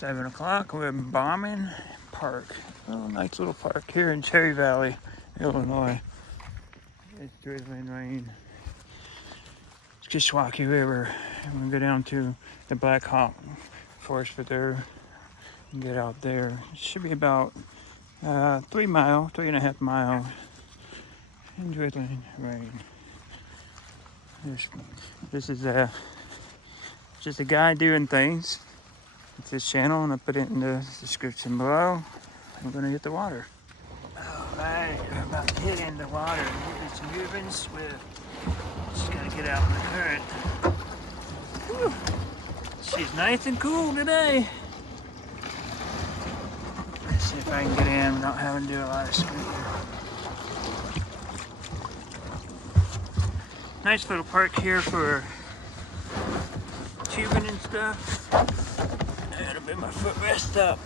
7 o'clock. We're in Baumann Park. Oh, nice little park here in Cherry Valley, Illinois. It's drizzling rain. It's Kishwaukee River. I'm gonna go down to the Blackhawk forest for there and get out there. It should be about 3.5 miles in drizzling rain. This is just a guy doing things. It's his channel, and I'll put it in the description below. I'm gonna hit the water. Alright, we're about to hit in the water and get some moving swift. Just gotta get out in the current. Whew. She's nice and cool today. Let's see if I can get in without having to do a lot of swimming. Nice little park here for tubing and stuff. I gotta bring my footrest up.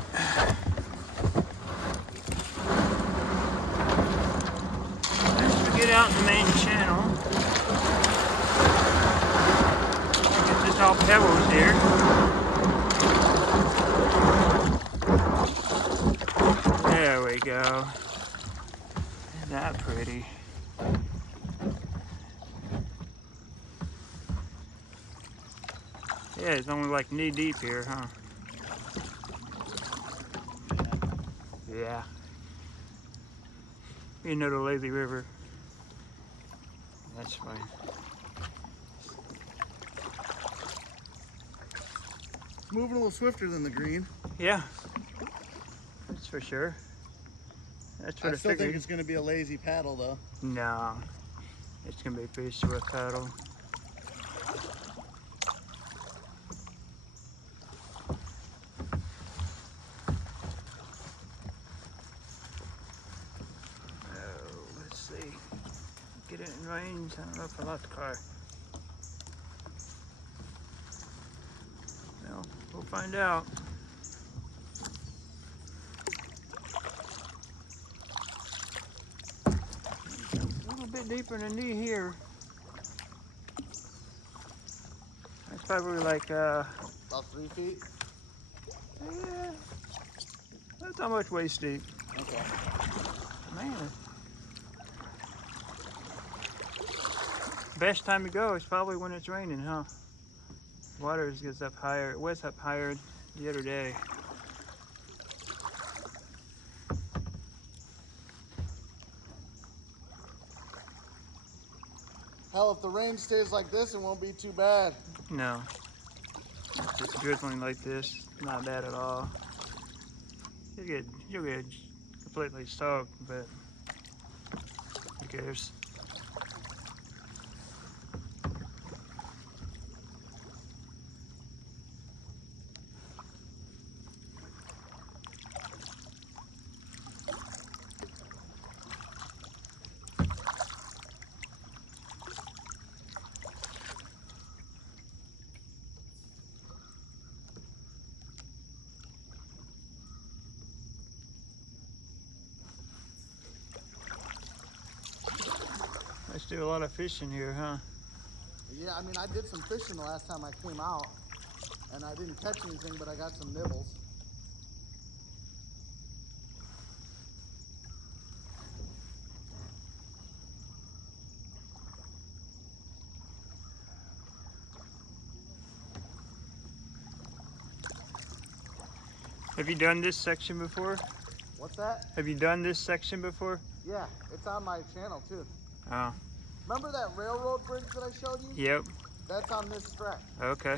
As we get out in the main channel, it's just all pebbles here. There we go. Isn't that pretty? Yeah, it's only like knee deep here, huh? Yeah. You know the lazy river. That's fine. Moving a little swifter than the green. Yeah. That's for sure. That's what I still figured. think it's going to be a lazy paddle though. No. It's going to be a pretty swift paddle. Get it in range. I don't know if I lost the car. Well, we'll find out. A little bit deeper than knee here. That's probably like about 3 feet. Yeah, that's not much waist deep. Okay. Man. Best time to go is probably when it's raining, huh? Water gets up higher. It was up higher the other day. Hell, if the rain stays like this, it won't be too bad. No. Just drizzling like this, not bad at all. You'll get completely soaked, but who cares? Let's do a lot of fishing here, huh? Yeah, I mean, I did some fishing the last time I came out, and I didn't catch anything, but I got some nibbles. Have you done this section before? What's that? Have you done this section before? Yeah, it's on my channel too. Oh. Remember that railroad bridge that I showed you? Yep. That's on this stretch. Okay.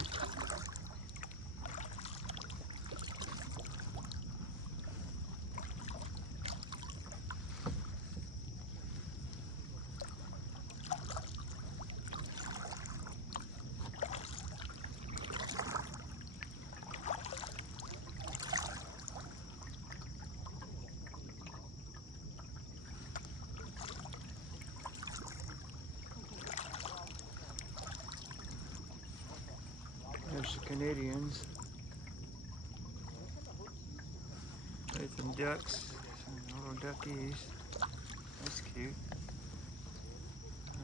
There's the Canadians. There's some ducks, some little duckies. That's cute.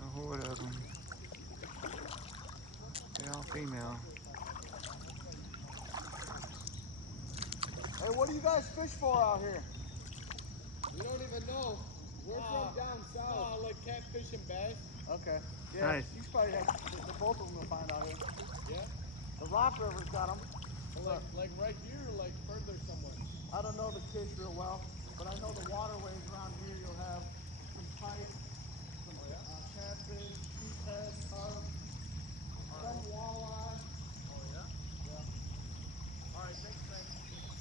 A horde of them. They're all female. Hey, what do you guys fish for out here? We don't even know. We're from down south. Like catfish and bass. Okay. Yeah, Nice. you probably have both of them to find out here. Yeah. The Rock River's got them. Like right here, or like further somewhere. I don't know the fish real well, but I know the waterways around here. You'll have some pike, some catfish, sheephead, carp, some walleye. Oh yeah. Yeah. All right. Thanks, man.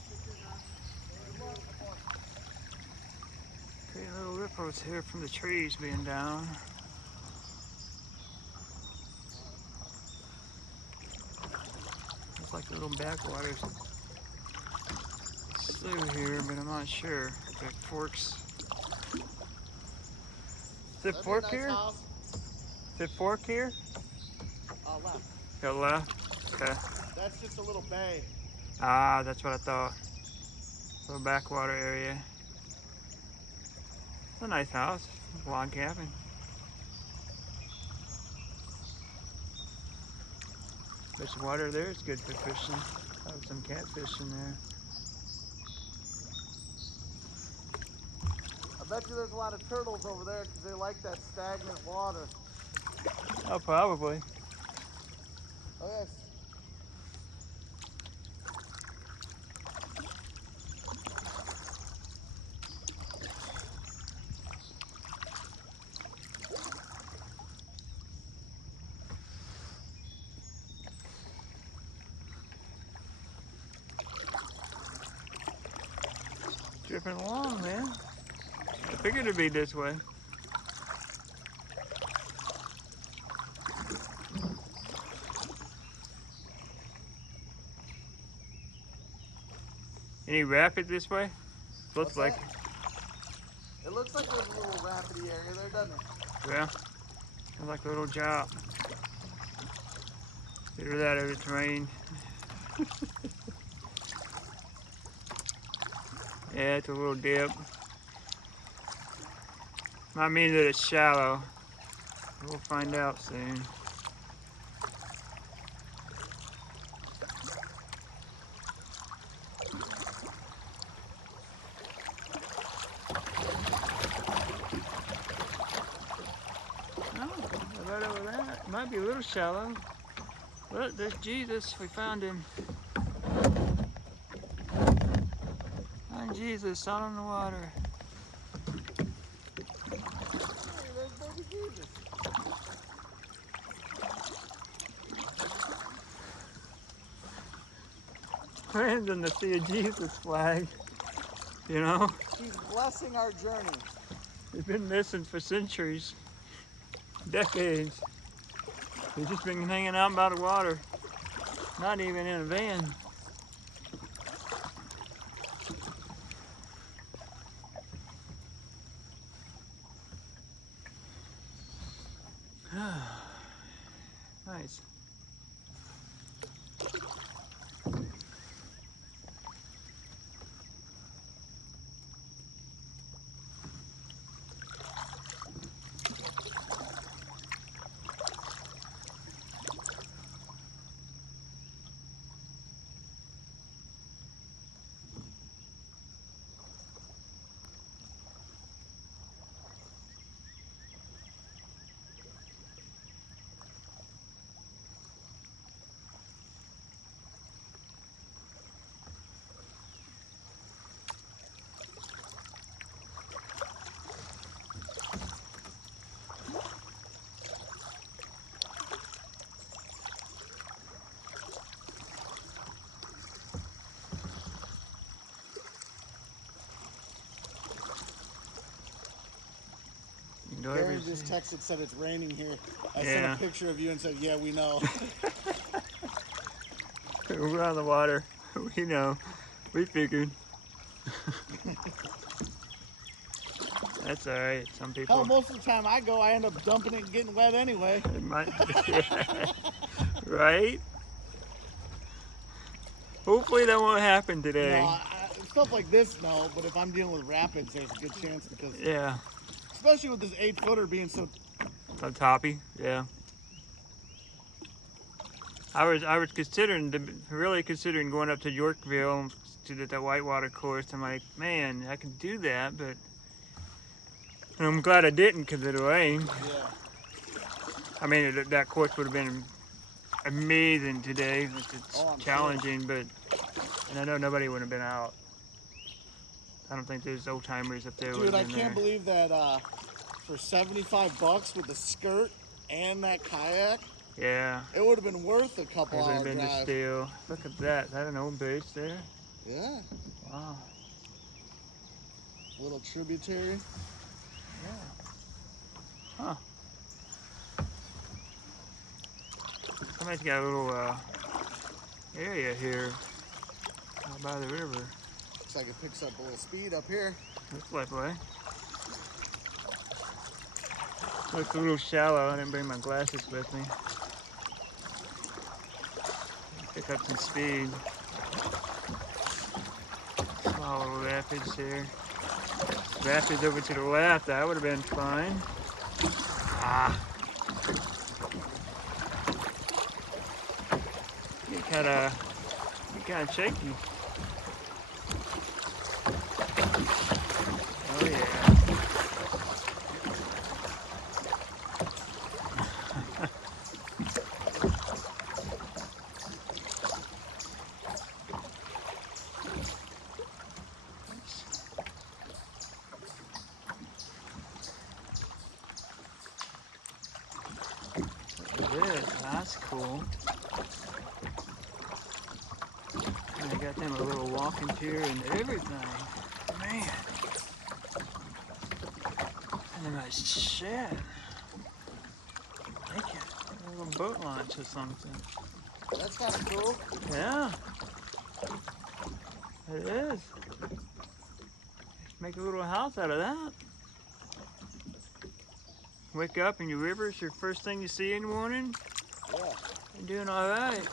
Take care, guys. Good luck. Okay, little ripples here from the trees being down. Looks like little backwaters through here, but I'm not sure if it forks. Is it fork here? House. Is it fork here? Left. Go left? Okay. That's just a little bay. Ah, that's what I thought. Little backwater area. It's a nice house. Log cabin. There's water there. It's good for fishing. Have some catfish in there. I bet you there's a lot of turtles over there because they like that stagnant water. Oh, probably. Oh, yes. Dripping along, man. I figured it'd be this way. Any rapid this way? Looks What's like that? It looks like there's a little rapidy area there, doesn't it? yeah. Looks like a little drop. Get rid of that over terrain. Yeah, it's a little dip. Might mean that it's shallow. We'll find out soon. Oh, right over that. It might be a little shallow. Look, there's Jesus. We found him. Find Jesus out on the water. Hey, there's baby Jesus. Planting the Sea of Jesus flag. You know, He's blessing our journey. he's been missing for centuries, decades. He's just been hanging out by the water, not even in a van. Nice. Go Gary every- just texted, said it's raining here. I Yeah. sent a picture of you and said, yeah, we know. We're on the water. We know. We figured. That's all right. Some people. Hell, most of the time I go, I end up dumping it and getting wet anyway. It might, yeah. Right? Hopefully that won't happen today. No, stuff like this, no. But if I'm dealing with rapids, there's a good chance because, Yeah. especially with this 8-footer being so. On toppy. Yeah. I was really considering going up to Yorkville to that whitewater course. I'm like, man, I can do that, but I'm glad I didn't because of the rain. Yeah. I mean, that course would have been amazing today. It's I'm challenging, but and I know nobody would have been out. I don't think there's old timers up there. Dude, I can't believe that for $75 with the skirt and that kayak, Yeah. it would have been worth a couple It would hour have been the drive. steal. Look at that. Is that an old base there? Yeah. Wow. Little tributary. Yeah. Huh. Somebody's got a little area here out by the river. Looks like it picks up a little speed up here. Looks that way. Looks a little shallow. I didn't bring my glasses with me. Pick up some speed. Small little rapids here. Rapids over to the left. That would have been fun. Ah. Get kind of shaky. Oh yeah. That's cool. And I got them a little walking pier and everything. Man. And then my shed. Make it a little boat launch or something. That's kind of cool. Yeah. It is. Make a little house out of that. Wake up and your river's your first thing you see in the morning. Yeah. You're doing all right.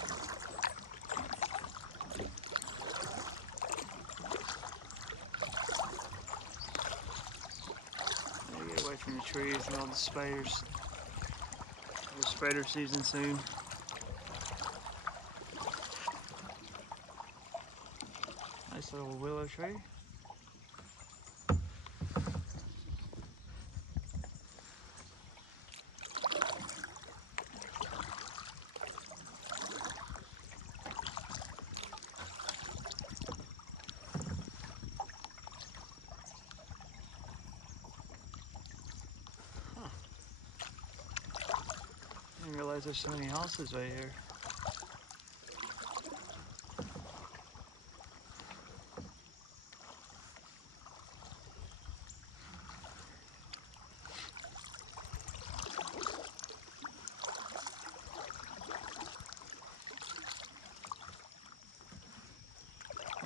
Get away from the trees and all the spiders. It's spider season soon. Nice little willow tree. I didn't realize there's so many houses right here.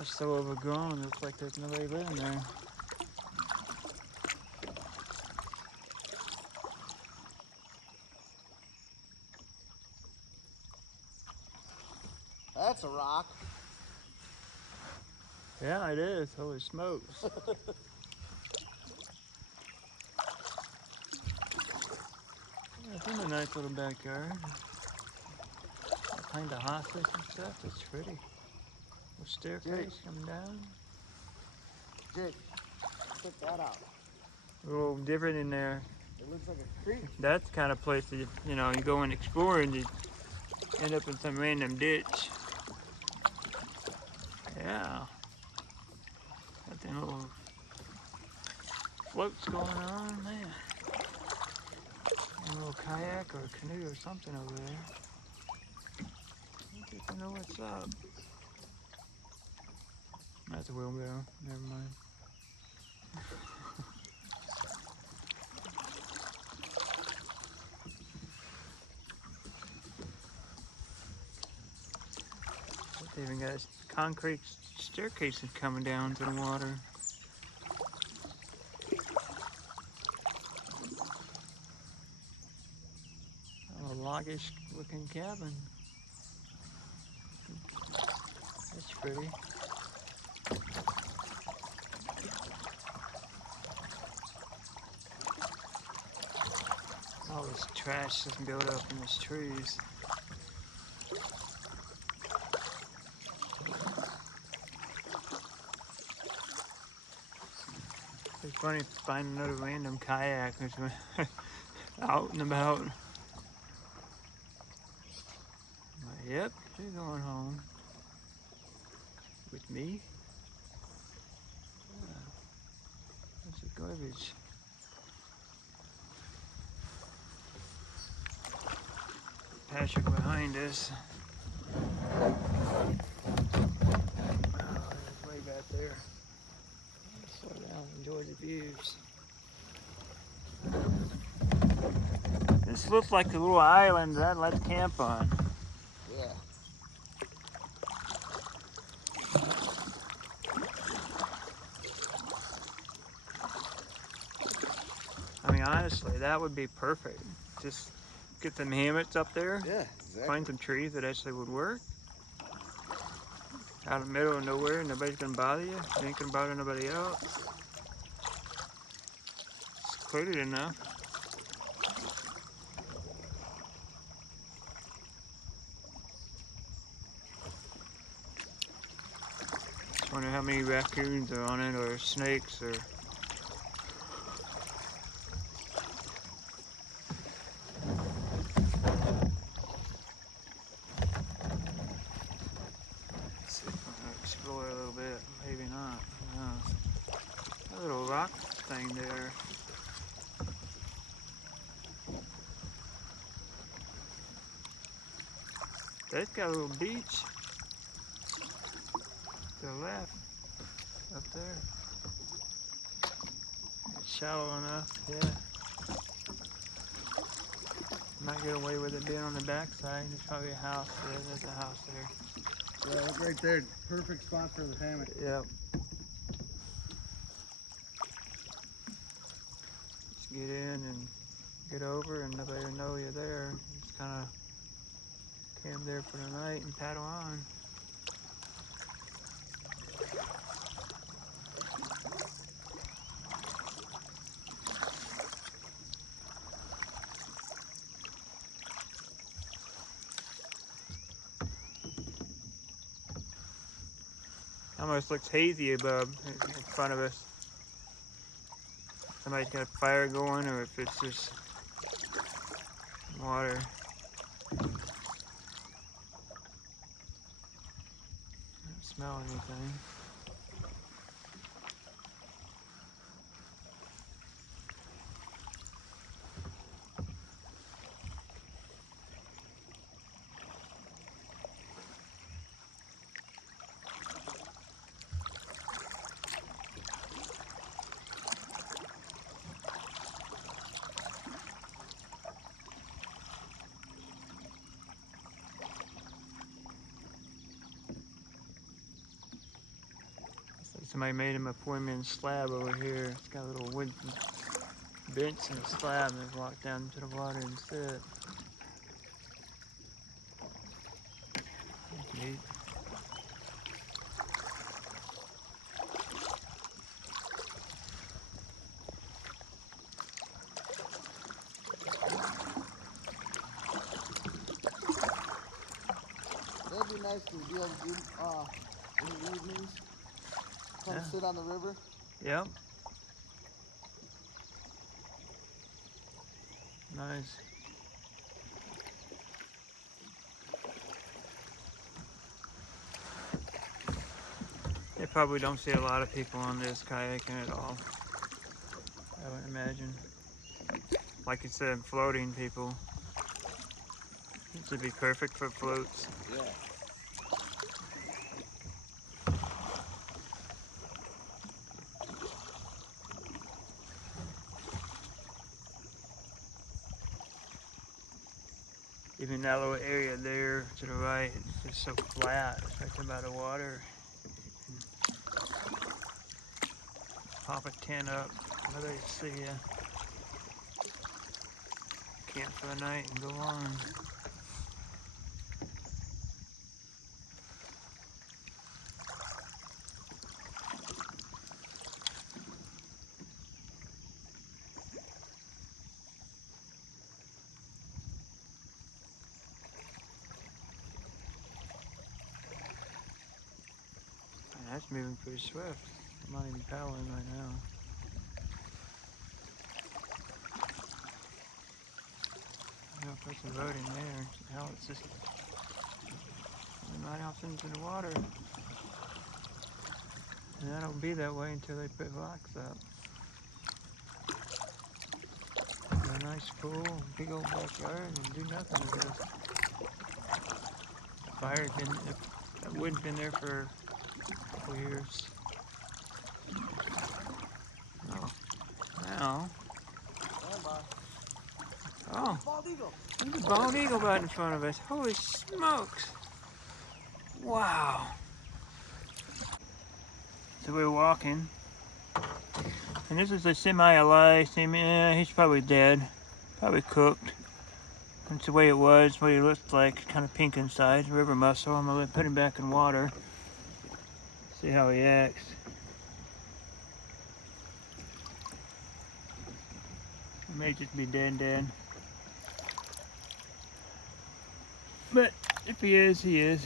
It's so overgrown, it looks like there's nobody living there. That's a rock. Yeah, it is. Holy smokes. Yeah, it's in a nice little backyard. All kinds of hosses and stuff. It's pretty. Little staircase coming down. Jake, check that out. A little different in there. It looks like a creek. That's the kind of place that you know, you go and explore and you end up in some random ditch. Yeah. Got them little floats going on, man. And a little kayak or a canoe or something over there. I don't think I know what's up. That's a wheelbarrow. Never mind. They even got a concrete staircase coming down to the water. A loggish looking cabin. That's pretty. All this trash just built up in these trees. It's funny to find another random kayak that's out and about. But, yep, she's going home. With me? Yeah. That's the garbage. Patrick behind us. Oh, it's way back there. Slow down, enjoy the views. This looks like a little island that I'd like to camp on. Yeah. I mean, honestly, that would be perfect. Just get some hammocks up there. Yeah, exactly. Find some trees that actually would work. Out in the middle of nowhere, nobody's gonna bother you. You ain't gonna bother nobody else. It's secluded enough. Just wonder how many raccoons are on it, or snakes, or. Let's see if I'm gonna explore a little bit. Maybe not. Who knows? A little rock thing there. That's got a little beach. To the left. Up there. It's shallow enough, yeah. Might get away with it being on the backside. There's probably a house there. There's a house there. Yeah, look right there. Perfect spot for the hammock. Yep. Just get in and get over, and nobody will know you're there. Just kind of camp there for the night and paddle on. Almost looks hazy above in front of us. Somebody's got a fire going, or if it's just water. I don't smell anything. Somebody made him a 4-man slab over here. It's got a little wood bench and a slab, and they walk down into the water and sit. That's neat. That'd be nice to be able to do in the evenings. Kind of Yeah. sit on the river. Yep. Nice. They probably don't see a lot of people on this kayaking at all, I would imagine. Like you said, floating people. This would be perfect for floats. Yeah. Even that little area there to the right, it's just so flat. It's right there by the water. Pop a tent up, nobody see ya. Camp for the night and go on. Man, that's moving pretty swift. I'm not even paddling right now. I'll put the road in there. Hell, it's just right off into the water. And that'll be that way until they put rocks up. A nice pool, big old backyard, and do nothing with this. Fire had been, that wood's been there for a couple years. Oh, now. Oh, Bald eagle. there's a bald eagle right in front of us. Holy smokes! Wow. So we're walking, and this is a semi-alive. He's probably dead, probably cooked. That's the way it was, what he looked like, kind of pink inside, river mussel. I'm gonna put him back in water, see how he acts. He may just be dead. But if he is, he is.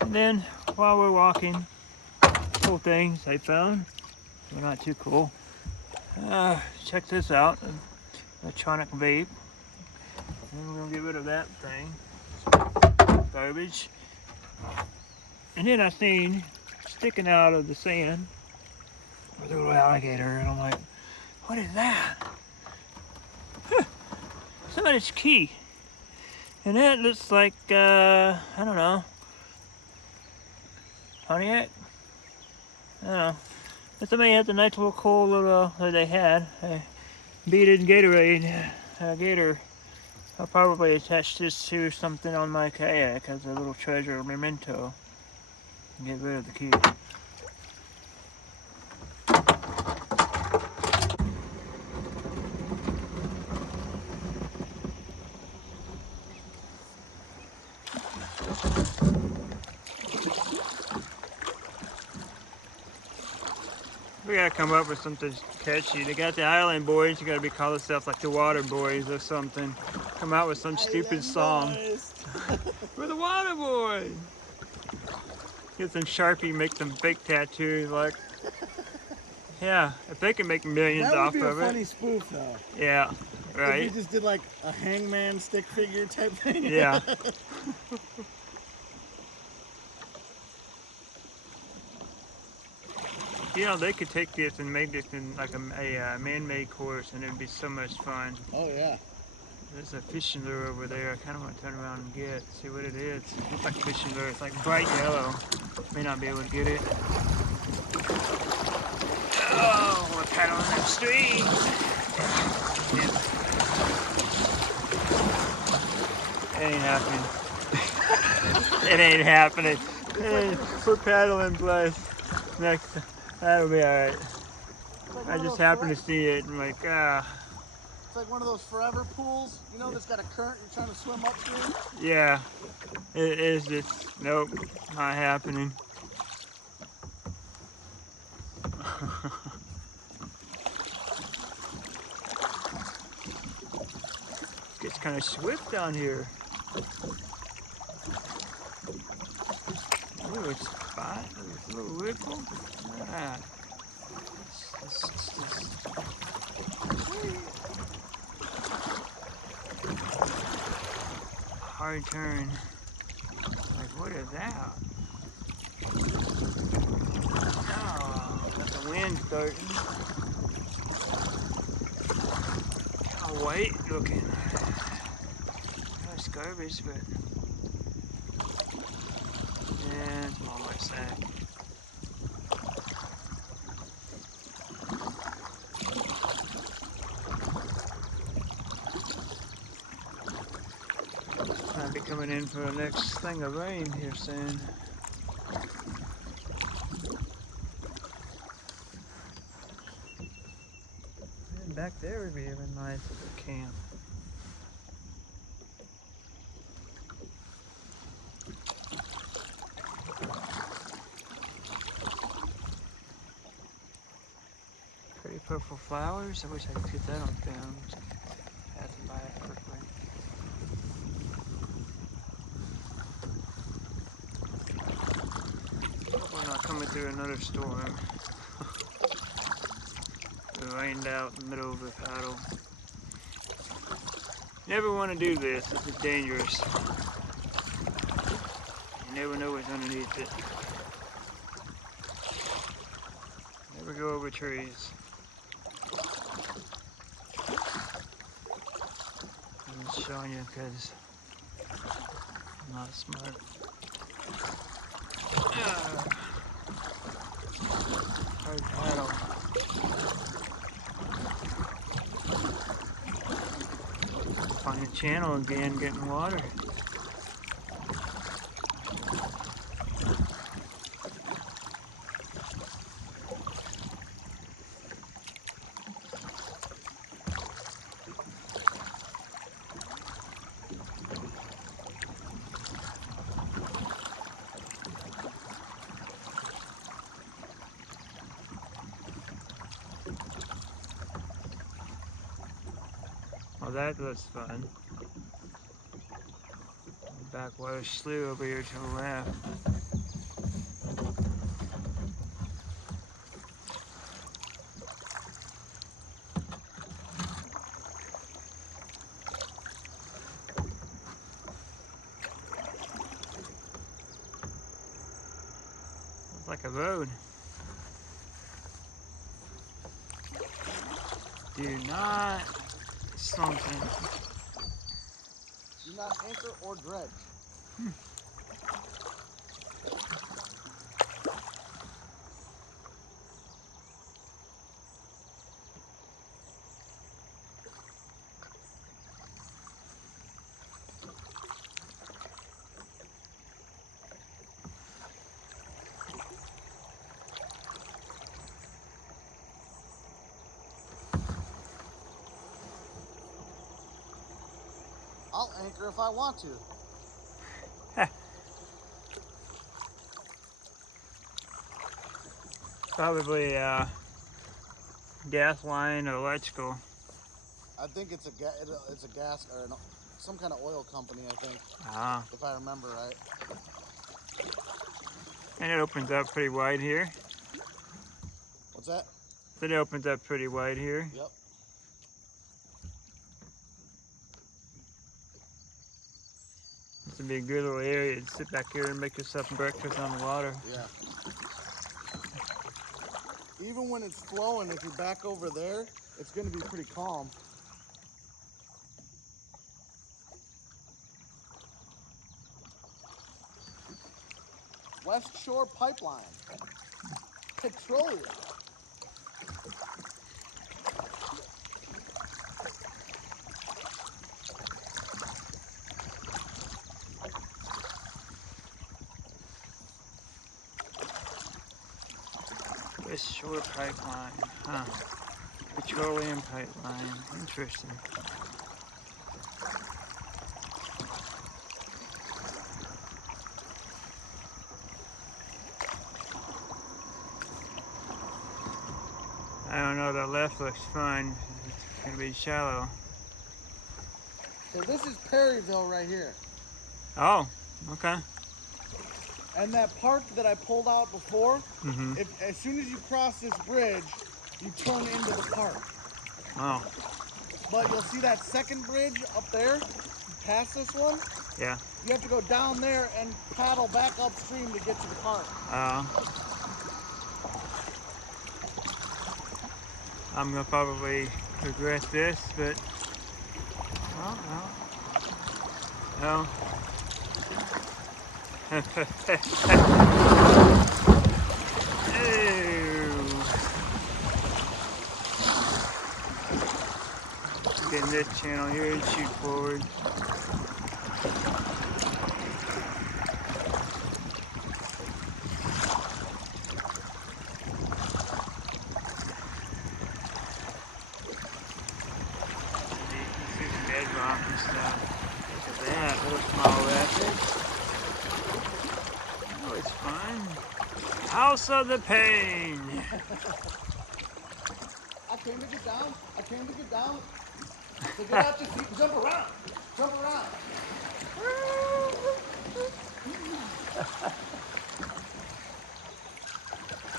And then, while we're walking, cool things I found. They're not too cool. Check this out, an electronic vape. And we're gonna get rid of that thing. Garbage. And then I seen sticking out of the sand a little alligator, and I'm like, what is that? Huh, somebody's key. And that looks like, I don't know, Pontiac? I don't know. But somebody had the nice little cool little that they had. A beaded Gatorade, gator. I'll probably attach this to something on my kayak as a little treasure memento. And get rid of the key. We gotta come up with something catchy. They got the Island Boys. You gotta be call yourself like the Water Boys or something. Come out with some stupid song. We're the Water Boys. Get some Sharpie, make some fake tattoos. Like, yeah, if they can make millions off of it. That would be a funny spoof, though. Yeah, right. If you just did like a hangman stick figure type thing. Yeah. You know, they could take this and make this in like a man-made course, and it'd be so much fun. Oh yeah. There's a fishing lure over there. I kind of want to turn around and get, see what it is. It looks like fishing lure. It's like bright yellow. May not be able to get it. Oh, we're paddling upstream. Yeah. It ain't happening. It ain't happening. We're paddling plus next. That'll be alright. Like I just happened to see it and like, It's like one of those forever pools, you know, that's got a current you're trying to swim upstream. yeah. It is just, nope, not happening. It gets kind of swift down here. Ooh, it's spot, it's a little ripple. Ah. Hard turn. Like, what is that? Oh, got the wind starting. Kind of white looking. That's garbage, but yeah, it's more like that. Might be coming in for the next thing of rain here soon. And back there would be even nice as a camp. Pretty purple flowers. I wish I could get that on film. Just passing by it quickly. We're not coming through another storm. It rained out in the middle of the paddle. Never want to do this. This is dangerous. You never know what's underneath it. Never go over trees. I'm just showing you because I'm not smart. Hard paddle. Find the channel again, getting water. Well, that was fun. Backwater slough over here to the left. Looks like a road. Do not something. Do not anchor or dredge. I'll anchor if I want to. Probably gas line or electrical. I think it's a gas or some kind of oil company. I think, Ah, if I remember right. and it opens up pretty wide here. What's that? It opens up pretty wide here. Yep. This would be a good little area to sit back here and make yourself breakfast on the water. Yeah. Even when it's flowing, if you're back over there, it's going to be pretty calm. West Shore Pipeline. Petroleum. West Shore Pipeline, huh? Petroleum pipeline, interesting. I don't know, the left looks fun. It's gonna be shallow. So this is Perryville right here. Oh, okay. And that park that I pulled out before, Mm-hmm. as soon as you cross this bridge, you turn into the park. Oh, But you'll see that second bridge up there, past this one. yeah. You have to go down there and paddle back upstream to get to the park. I'm gonna probably regret this, but well, no. Ew. Get in this channel here and shoot forward. Bedrock and stuff. Look at that little small rapid. Oh, it's fun. House of the Pain. I came to get down. I came to get down. So get out your seat and jump around. Jump around.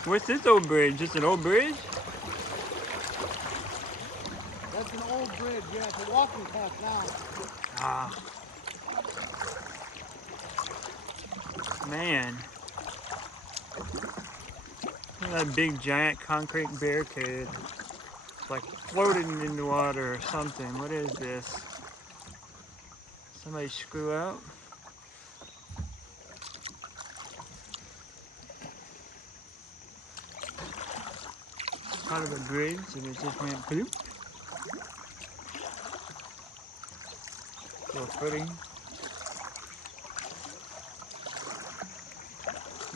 What's this old bridge? Just an old bridge? That's it's an old bridge. Yeah, it's a walking path now. Ah. Man. Look at that big giant concrete barricade. It's like floating in the water or something. What is this? Somebody screw out? Part of a bridge and it just went bloop. Little footing.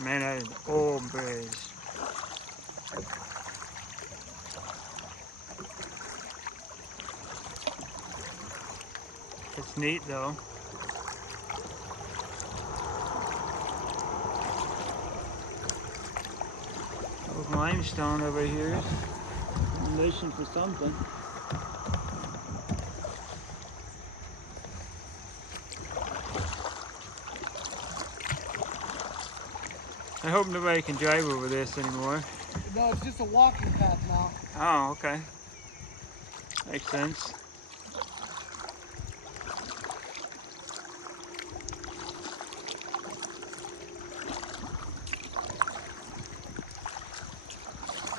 Man, that is an old bridge. It's neat though. Old limestone over here. Mission for something. I hope nobody can drive over this anymore. No, it's just a walking path now. Oh, okay. Makes sense.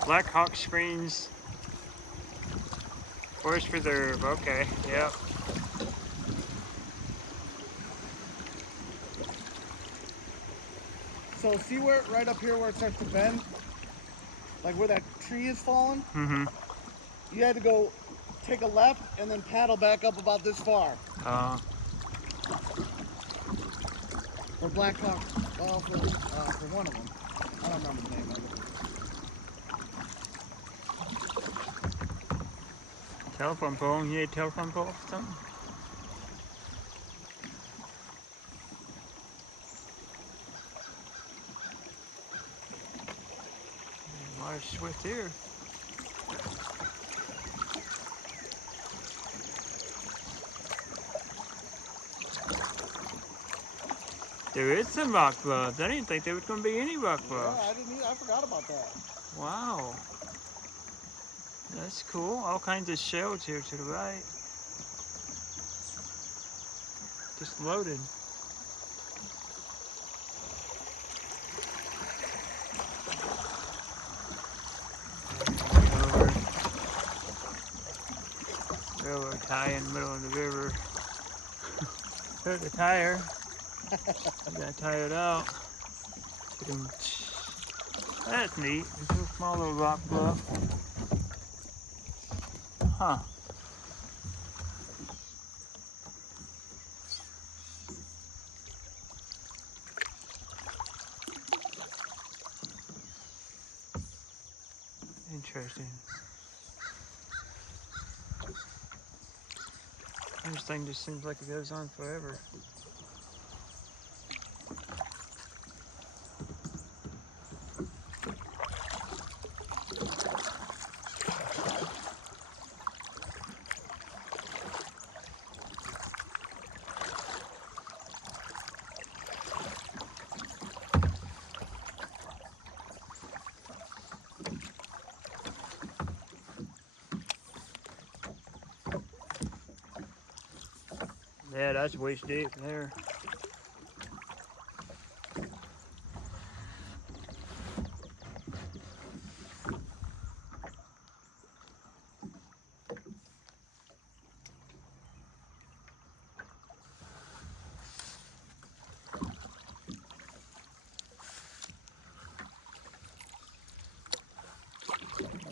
Blackhawk Springs Forest Preserve. Okay, yep. So see where, right up here where it starts to bend? Like where that tree is falling? Mm-hmm. You had to go take a left and then paddle back up about this far. Or Blackhawk, well, for one of them. I don't remember the name of it. Telephone pole. You need a telephone pole or something? Water swift here. There is some rock bluffs. I didn't think there was going to be any rock bluffs. Yeah, I didn't either. I forgot about that. Wow. That's cool. All kinds of shells here to the right. Just loaded. Railroad tie in the middle of the river. There's a tire. You gotta tire it out. That's neat. It's a small little rock bluff. Huh. Interesting. This thing just seems like it goes on forever. Yeah, that's waist deep there.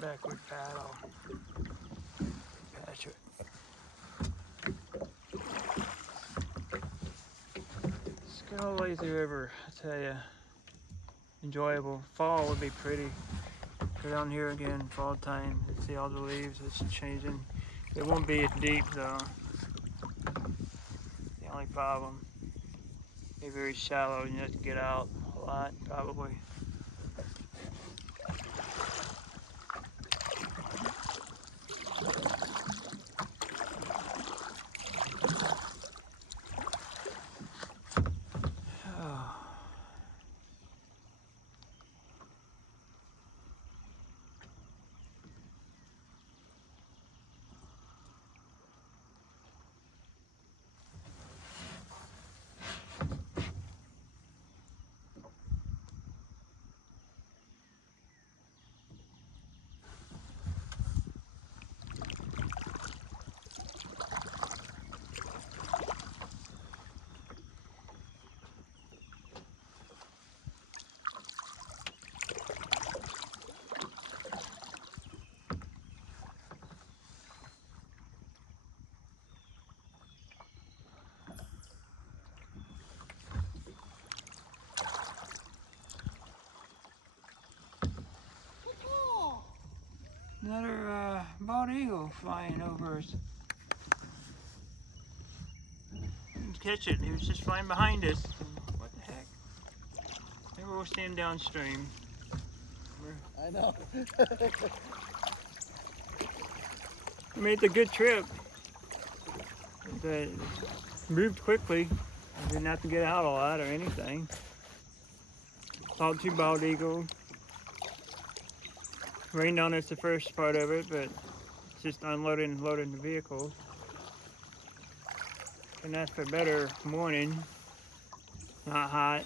Backward paddle. Patch it. It's good old lazy river, I tell you. Enjoyable. Fall would be pretty. Go down here again, fall time. You see all the leaves, it's changing. It won't be as deep though. The only problem. Be very shallow and you have to get out a lot, probably. Another bald eagle flying over us. Didn't catch it. He was just flying behind us. What the heck? Maybe we'll stand downstream. I know. We made a good trip. But moved quickly. I didn't have to get out a lot or anything. Saw 2 bald eagles. Rained on us the first part of it, but it's just unloading and loading the vehicles. And that's for a better morning. Not hot.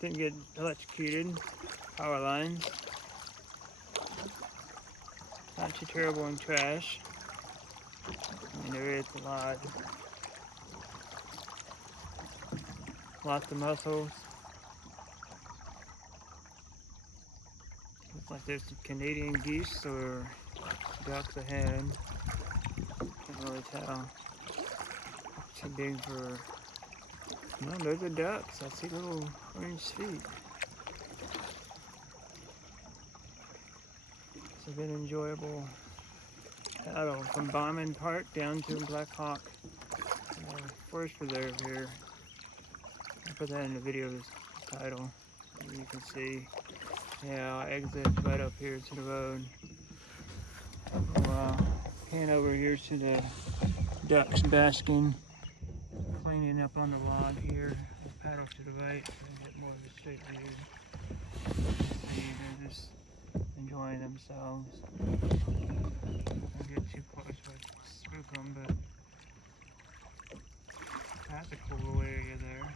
Didn't get electrocuted. Power lines. Not too terrible in trash. I mean, there is a lot. Lots of mussels. Looks like there's some Canadian geese or ducks ahead. Can't really tell. Too big for... No, those are ducks. I see little orange feet. It's been enjoyable paddle from Baumann Park down to Blackhawk Forest Preserve here. I'll put that in the video's title. You can see, yeah, I'll exit right up here to the road. Wow. Pan over here to the ducks basking, cleaning up on the log here. I'll paddle to the right so I get more of a straight view. See, they're just enjoying themselves. Don't get too close or spook them, but that's a cool little area there.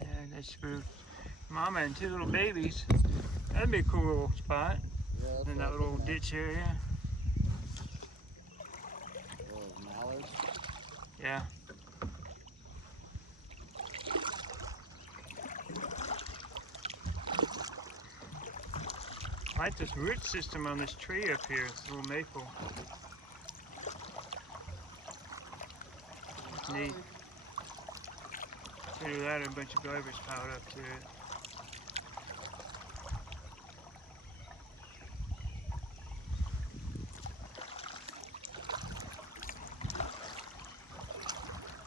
And they spooked Mama and 2 little babies. That'd be a cool little spot. Yeah, In that little ditch area. Those mallards. Yeah. I like this root system on this tree up here. It's a little maple. It's neat. To do that, a bunch of garbage piled up to it.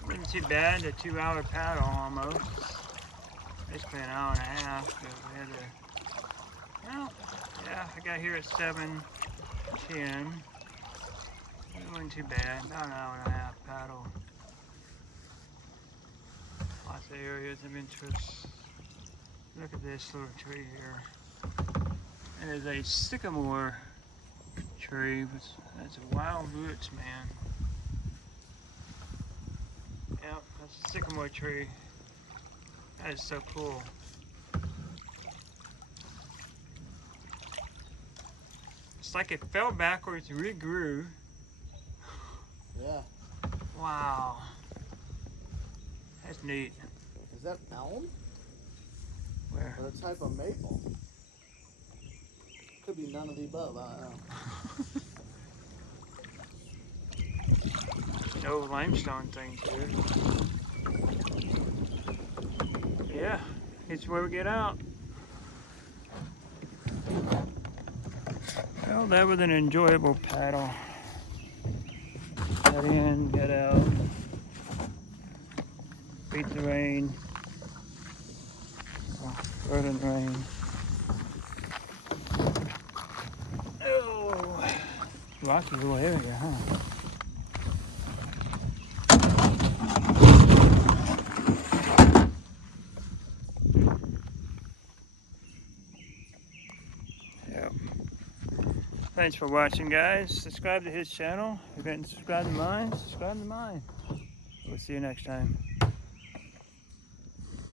Wasn't too bad, a 2-hour paddle almost. Basically an hour and a half, but we had to, well, yeah, I got here at 7:10. It wasn't too bad, about an hour and a half paddle. Lots of areas of interest. Look at this little tree here. It is a sycamore tree. That's a wild roots, man. Yep, that's a sycamore tree. That is so cool. It's like it fell backwards, regrew. Yeah. Wow. That's neat. Is that elm? Where? Or a type of maple? Could be none of the above, I don't know. No limestone things here. Yeah, it's where we get out. Well, that was an enjoyable paddle. Get in, get out. Beat the rain. Road and rain. Oh, rocky little area, huh? Thanks for watching, guys. Subscribe to his channel. If you haven't subscribed to mine, subscribe to mine. We'll see you next time.